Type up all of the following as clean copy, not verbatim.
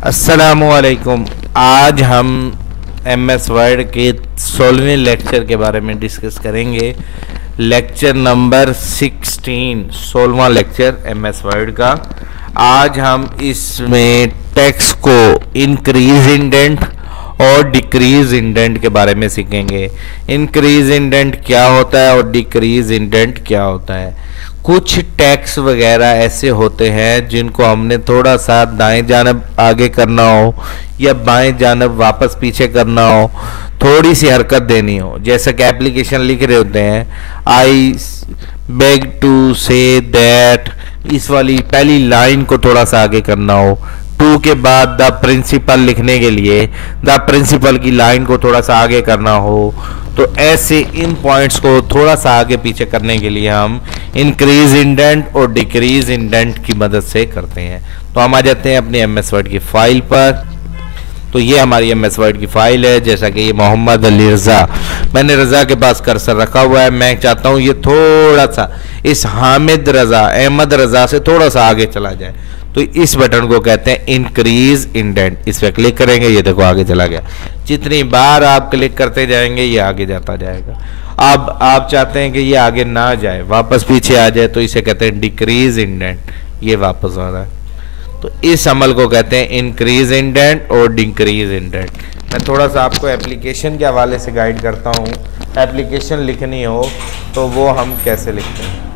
अस्सलामुअलैकुम। आज हम MS वर्ड के 16वें लेक्चर के बारे में डिस्कस करेंगे। लेक्चर नंबर 16, 16वां लेक्चर MS वर्ड का। आज हम इसमें टेक्स्ट को इंक्रीज इंडेंट और डिक्रीज इंडेंट के बारे में सीखेंगे। इंक्रीज इंडेंट क्या होता है और डिक्रीज इंडेंट क्या होता है। कुछ टेक्स्ट वगैरह ऐसे होते हैं जिनको हमने थोड़ा सा दाएं जानब आगे करना हो या बाएं जानब वापस पीछे करना हो, थोड़ी सी हरकत देनी हो, जैसे कि एप्लीकेशन लिख रहे होते हैं I beg to say that, इस वाली पहली लाइन को थोड़ा सा आगे करना हो। टू के बाद द प्रिंसिपल लिखने के लिए द प्रिंसिपल की लाइन को थोड़ा सा आगे करना हो, तो ऐसे इन पॉइंट्स को थोड़ा सा आगे पीछे करने के लिए हम इंक्रीज इंडेंट और डिक्रीज इंडेंट की मदद से करते हैं। तो हम आ जाते हैं अपनी MS वर्ड की फाइल पर। तो ये हमारी MS वर्ड की फाइल है। जैसा कि ये मोहम्मद अली रज़ा, मैंने रज़ा के पास कर्सर रखा हुआ है। मैं चाहता हूँ ये थोड़ा सा इस हामिद रज़ा, अहमद रज़ा से थोड़ा सा आगे चला जाए, तो इस बटन को कहते हैं इंक्रीज इंडेंट। इस पर क्लिक करेंगे, ये देखो आगे चला गया। जितनी बार आप क्लिक करते जाएंगे ये आगे जाता जाएगा। अब आप चाहते हैं कि ये आगे ना जाए, वापस पीछे आ जाए, तो इसे कहते हैं डिक्रीज इंडेंट। ये वापस आ रहा है, तो इस अमल को कहते हैं इंक्रीज इंडेंट और डिक्रीज इंडेंट। मैं थोड़ा सा आपको एप्लीकेशन के हवाले से गाइड करता हूँ। एप्लीकेशन लिखनी हो तो वो हम कैसे लिखते हैं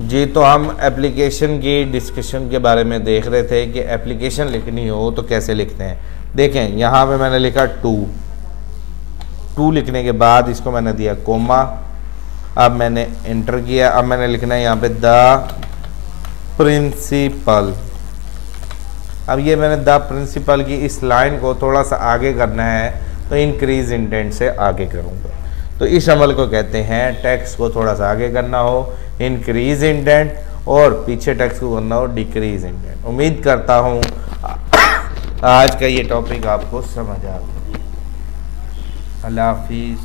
जी। तो हम एप्लीकेशन की डिस्कशन के बारे में देख रहे थे कि एप्लीकेशन लिखनी हो तो कैसे लिखते हैं। देखें यहाँ पे मैंने लिखा टू लिखने के बाद इसको मैंने दिया कोमा। अब मैंने एंटर किया। अब मैंने लिखना है यहाँ पे द प्रिंसिपल। अब ये मैंने द प्रिंसिपल की इस लाइन को थोड़ा सा आगे करना है, तो इंक्रीज इंडेंट से आगे करूँगा। तो इस अमल को कहते हैं टेक्स्ट को थोड़ा सा आगे करना हो इंक्रीज इंडेंट, और पीछे टेक्स्ट को करना हो डिक्रीज इंडेंट। उम्मीद करता हूँ आज का ये टॉपिक आपको समझ आ गया। अल्लाह हाफिज़।